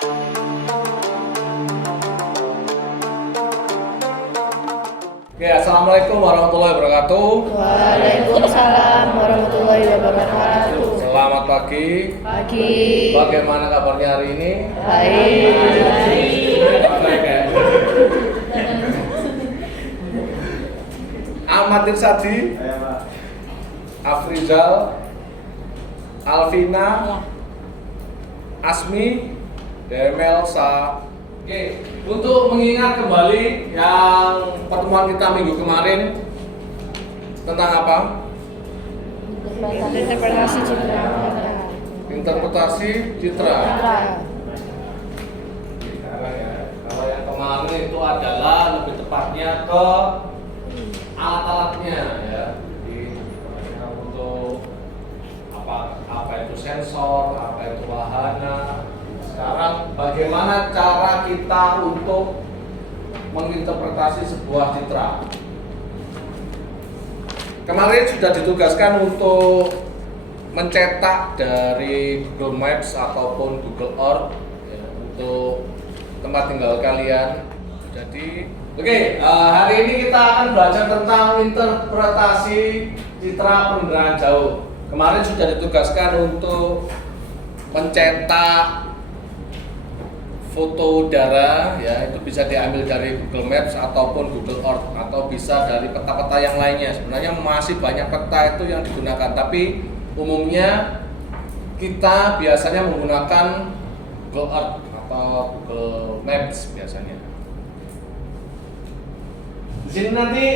Oke, assalamualaikum warahmatullahi wabarakatuh. Waalaikumsalam warahmatullahi wabarakatuh. Selamat pagi. Pagi. Bagaimana kabarnya hari ini? Baik. Baik ya. Ahmad Irsadi, Afrizal, Alvina, Asmi, Demelsa. Oke, untuk mengingat kembali yang pertemuan kita minggu kemarin tentang apa? Interpretasi citra. Interpretasi citra. Citra. Sekarang ya, kalau yang kemarin itu adalah lebih tepatnya ke alat-alatnya ya. Jadi untuk apa itu sensor, apa itu wahana. Sekarang bagaimana cara kita untuk menginterpretasi sebuah citra? Kemarin sudah ditugaskan untuk mencetak dari Google Maps ataupun Google Earth ya, untuk tempat tinggal kalian. Jadi, hari ini kita akan belajar tentang interpretasi citra pendengaran jauh. Kemarin sudah ditugaskan untuk mencetak foto udara ya, itu bisa diambil dari Google Maps ataupun Google Earth atau bisa dari peta-peta yang lainnya. Sebenarnya masih banyak peta itu yang digunakan, tapi umumnya kita biasanya menggunakan Google Earth atau Google Maps biasanya. Di sini nanti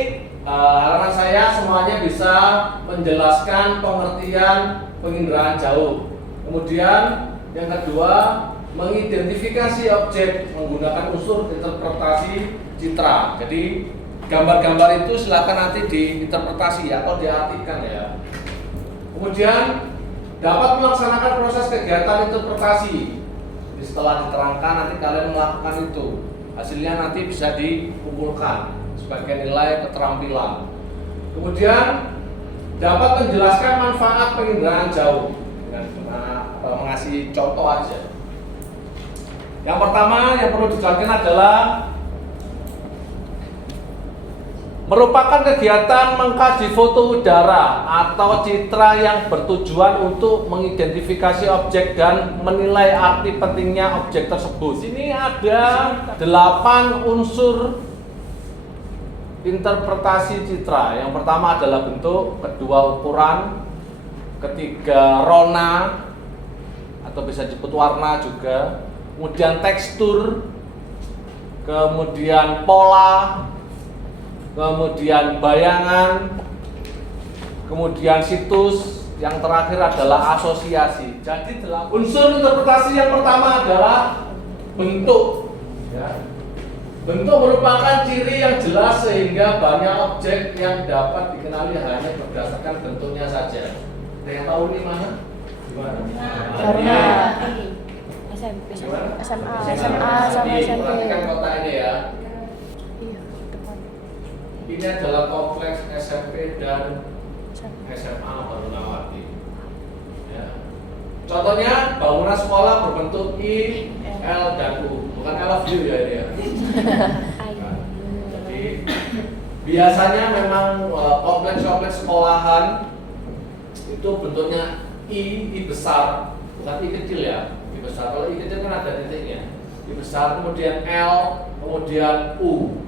harapan saya semuanya bisa menjelaskan pengertian penginderaan jauh. Kemudian yang kedua, mengidentifikasi objek menggunakan unsur interpretasi citra. Jadi gambar-gambar itu silakan nanti diinterpretasi atau diartikan ya. Kemudian dapat melaksanakan proses kegiatan interpretasi. Jadi setelah diterangkan nanti kalian melakukan itu. Hasilnya nanti bisa dikumpulkan sebagai nilai keterampilan. Kemudian dapat menjelaskan manfaat penginderaan jauh dengan mengasih contoh aja. Yang pertama yang perlu dijelaskan adalah merupakan kegiatan mengkaji foto udara atau citra yang bertujuan untuk mengidentifikasi objek dan menilai arti pentingnya objek tersebut. Ini ada 8 unsur interpretasi citra. Yang pertama adalah bentuk, kedua ukuran, ketiga rona atau bisa disebut warna juga, kemudian tekstur, kemudian pola, kemudian bayangan, kemudian situs, yang terakhir adalah asosiasi. Jadi unsur interpretasi yang pertama adalah bentuk ya. Bentuk merupakan ciri yang jelas sehingga banyak objek yang dapat dikenali hanya berdasarkan bentuknya saja. Ada yang tahu ini mana? Gimana? Karena SMP, SMA sampai SMP. Perhatikan kota ini ya. Iya, depan. Ini adalah kompleks SMP dan SMA Barunawati. Ya. Contohnya bangunan sekolah berbentuk I, L, dan U. Bukan I love you ya ini ya. Nah, jadi biasanya memang kompleks-kompleks sekolahan itu bentuknya I besar, bukan I kecil ya. Besar. Kalau I kecil kan ada titiknya. I besar, kemudian L, kemudian U.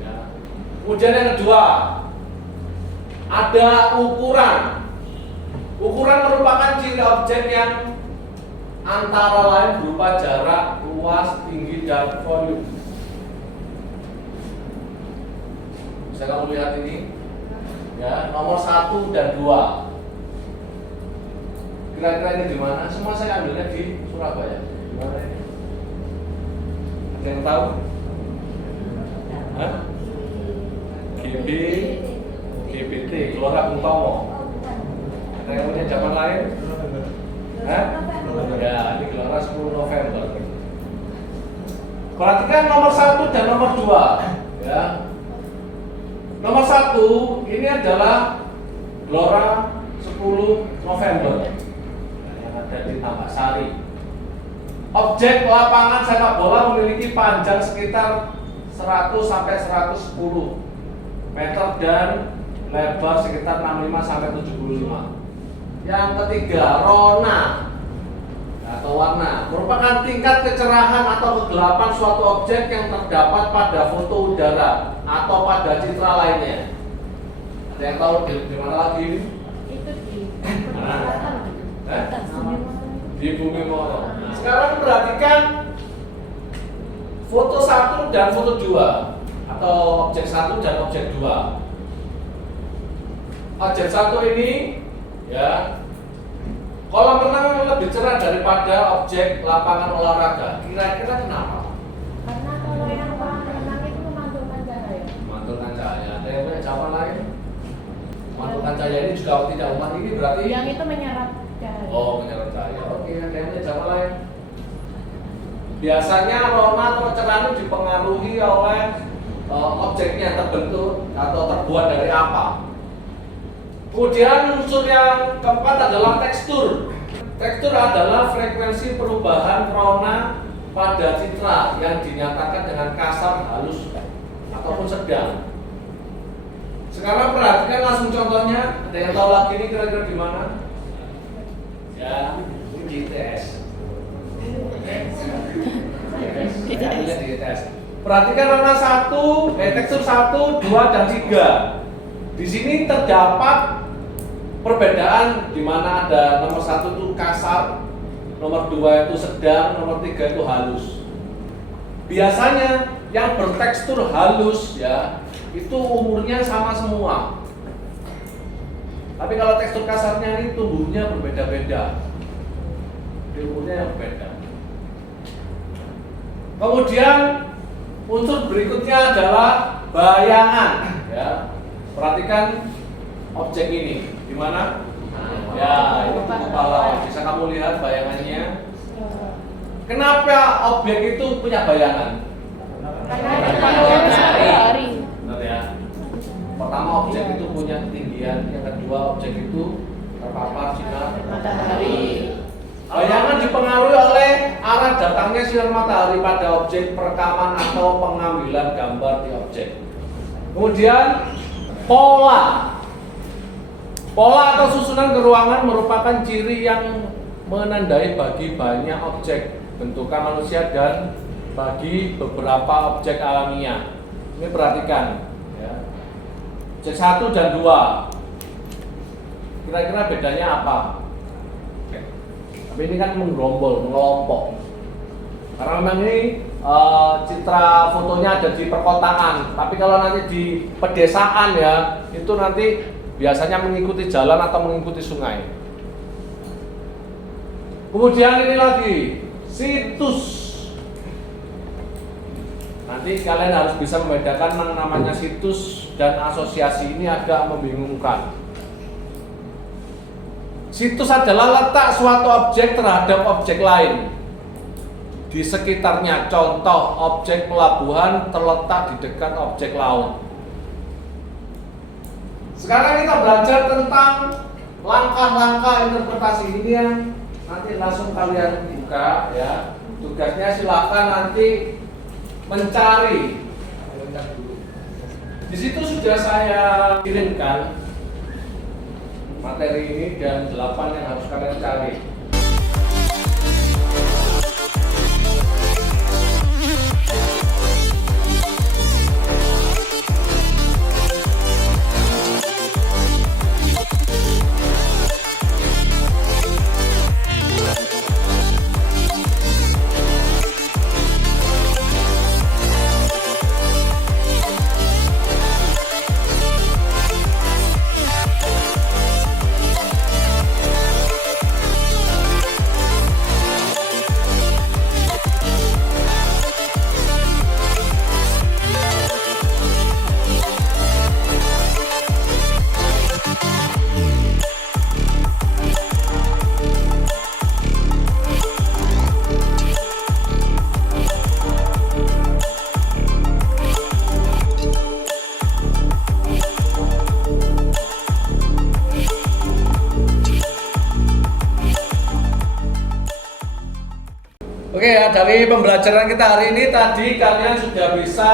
Ya. Kemudian yang kedua, ada ukuran. Ukuran merupakan ciri objek yang antara lain berupa jarak, luas, tinggi, dan volume. Bisa kamu lihat ini? Ya, nomor 1 dan 2. Kira-kira ini di mana? Semua saya ambilnya di Surabaya. Di mana ini? Ada yang tahu? Hah? GBT, Gelora Bung Tomo. Ada yang punya zaman lain? Hah? Ya, ini Gelora 10 November. Perhatikan nomor 1 dan nomor 2 ya. Nomor 1 ini adalah Gelora 10 November yang ada di Tambak Sari. objek lapangan sepak bola memiliki panjang sekitar 100 sampai 110 meter dan lebar sekitar 65 sampai 75. Yang ketiga, rona atau warna merupakan tingkat kecerahan atau kegelapan suatu objek yang terdapat pada foto udara atau pada citra lainnya. Ada yang tahu di mana lagi ini? Itu di Di bumi Moro. Sekarang perhatikan foto 1 dan foto 2 atau objek 1 dan objek 2. Objek 1 ini ya, kolam renang lebih cerah daripada objek lapangan olahraga. Kira-kira kenapa? Karena kalau yang kolam renang itu memantulkan cahaya. Memantulkan cahaya. Ada yang punya jawaban lain? Memantulkan cahaya ini juga tidak umat ini berarti? Yang itu menyerap cahaya. Oh, menyerap cahaya. Oke, ada yang punya jawaban lain? Biasanya rona atau kecerahan itu dipengaruhi oleh objeknya terbentuk atau terbuat dari apa? Kemudian unsur yang keempat adalah tekstur. Tekstur adalah frekuensi perubahan rona pada citra yang dinyatakan dengan kasar, halus, ataupun sedang. Sekarang perhatikan langsung contohnya. Ada yang tahu lagi ini kira-kira di mana? Ya, ini di ITS. Di ITS. Perhatikan rona tekstur 1, 2, dan 3. Di sini terdapat perbedaan di mana ada nomor 1 itu kasar, nomor 2 itu sedang, nomor 3 itu halus. Biasanya yang bertekstur halus ya, itu umurnya sama semua. Tapi kalau tekstur kasarnya ini tumbuhnya berbeda-beda. Umurnya berbeda. Kemudian unsur berikutnya adalah bayangan ya. Perhatikan objek ini. Di mana? Ya, itu kepala. Bisa kamu lihat bayangannya. Kenapa objek itu punya bayangan? Karena ada matahari. Benar ya. Pertama, objek itu punya ketinggian. Yang kedua, objek itu terpapar sinar Matahari. Bayangan dipengaruhi oleh arah datangnya sinar matahari pada objek perekaman atau pengambilan gambar di objek. Kemudian pola atau susunan keruangan merupakan ciri yang menandai bagi banyak objek bentukan manusia dan bagi beberapa objek alamiah. Ini perhatikan ya. Objek 1 dan 2. Kira-kira bedanya apa? Tapi ini kan menggerombol, mengelompok. Karena memang ini citra fotonya ada di perkotaan. Tapi kalau nanti di pedesaan ya, itu nanti biasanya mengikuti jalan atau mengikuti sungai. Kemudian ini lagi, situs. Nanti kalian harus bisa membedakan yang namanya situs dan asosiasi, ini agak membingungkan. Situs adalah letak suatu objek terhadap objek lain di sekitarnya. Contoh, objek pelabuhan terletak di dekat objek laut. Sekarang kita belajar tentang langkah-langkah interpretasi ini yang nanti langsung kalian buka ya. Tugasnya silakan nanti mencari. Di situ sudah saya kirimkan materi ini dan 8 yang harus kalian cari. Ya, dari pembelajaran kita hari ini tadi kalian sudah bisa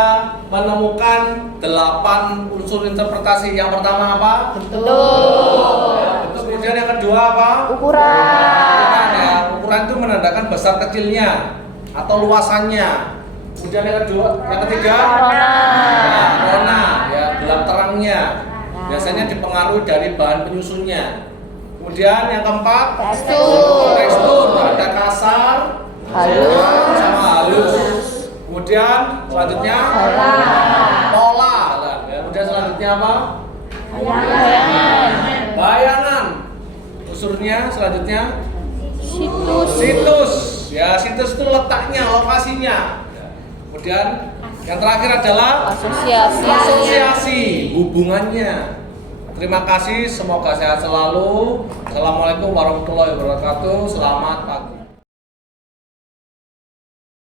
menemukan 8 unsur interpretasi. Yang pertama apa? Bentuk. Terus kemudian yang kedua apa? Ukuran. Ya, ukuran itu menandakan besar kecilnya atau luasannya. Kemudian yang ketiga warna, ya, gelap terangnya. Biasanya dipengaruhi dari bahan penyusunnya. Kemudian yang keempat tekstur, ada kasar, Halus. sama halus. Kemudian selanjutnya pola. Ya, kemudian selanjutnya apa? Bayangan. Unsurnya selanjutnya situs. Ya, situs itu letaknya, lokasinya. Kemudian yang terakhir adalah asosiasi, hubungannya. Terima kasih, semoga sehat selalu. Assalamualaikum warahmatullahi wabarakatuh. Selamat pagi.